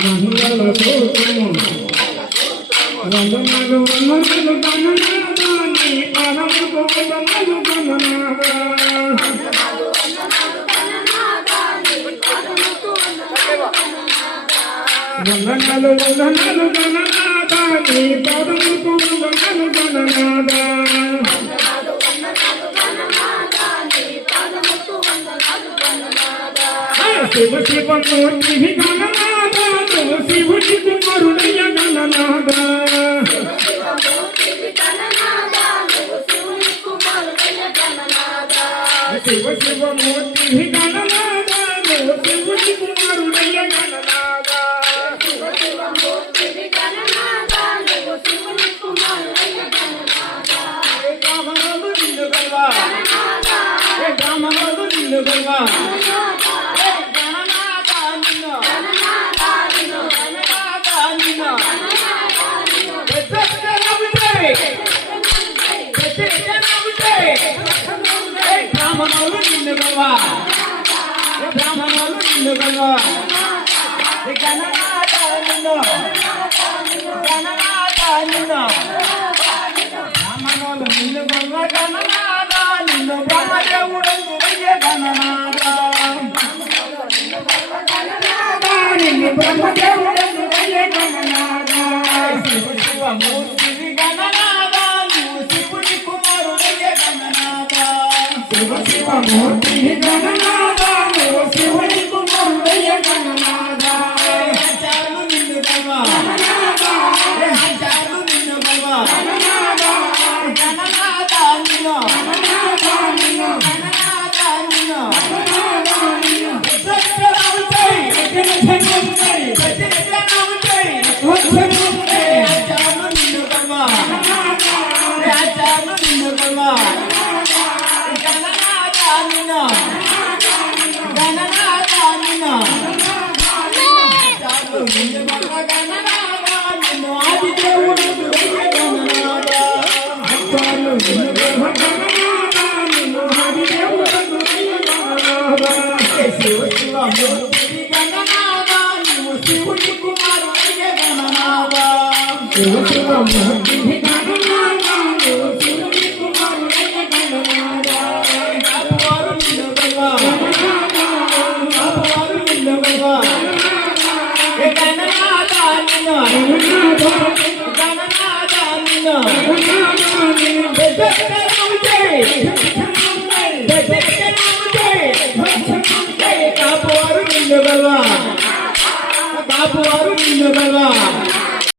మహిళల సూత్రము వందనాలు వందనాలు గణనాదాని పరముకు వందనాలు గణనాదా వందనాలు వందనాలు గణనాదాని పరముకు వందనాలు గణనాదా శివ శివ మూర్తి గణనాదా శివుడి కుమారుడయ్య గణనాదా శివ శివ మూర్తి గణనాదా శివుడి కుమారుడయ్య గణనాదా గ్రామరాలు నిన్ను గల్వా గ్రామరాలు నిన్ను గల్వా బ్రాహ్మణులు నిన్ను గల్వా బ్రాహ్మణులు నిన్ను గల్వా గణనాథ నిన్ను గణనాథ నిన్ను బ్రాహ్మణులు నిన్ను గల్వా గణనాథ నిన్ను బ్రహ్మదేవుడు గణనాథ నిన్ను బ్రహ్మదేవుడు గణనాథ శివ శివ మూర్తి గణనాథ నువ్వు శివుడి కుమారుడయ్య గణనాథ శివ శివ మూర్తి గణనాథ నువ్వు శివుడి కుమారుడయ్య గణనాథ హజారు నిన్ను గల్వా హజారు నిన్ను గల్వా గణనాథ నిన్ను గణనాథ నిన్ను శివ శివ మూర్తి గణనాథ నువ్వు శివుడి కుమారుడయ్య గణనాథ శివ శివ మూర్తి గణనాథ నువ్వు శివుడి కుమారుడయ్య గణనాథ అపవారు నిన్ను గల్వా అపవారు నిన్ను గల్వా గణనాథ నిన్ను గణనాథ నిన్ను కాపువారు నిన్ను గల్వా కాపువారు నిన్ను గల్వా